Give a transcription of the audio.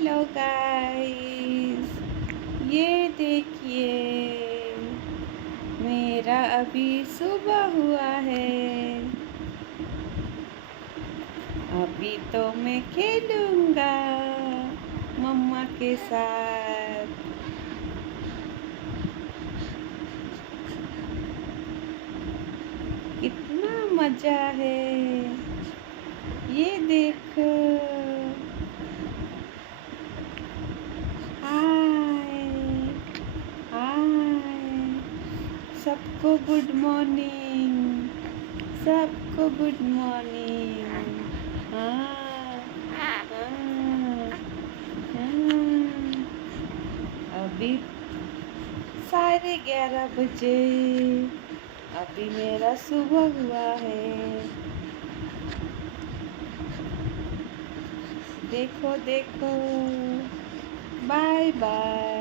Hello guys, ये देखिए मेरा अभी सुबह हुआ है। अभी तो मैं खेलूंगा मम्मा के साथ। कितना मजा है, ये देखो। हाय हाय, सबको गुड मॉर्निंग, सबको गुड मॉर्निंग। हाँ हाँ हाँ। अभी 11:30 बजे, अभी मेरा सुबह हुआ है। देखो देखो, बाय बाय।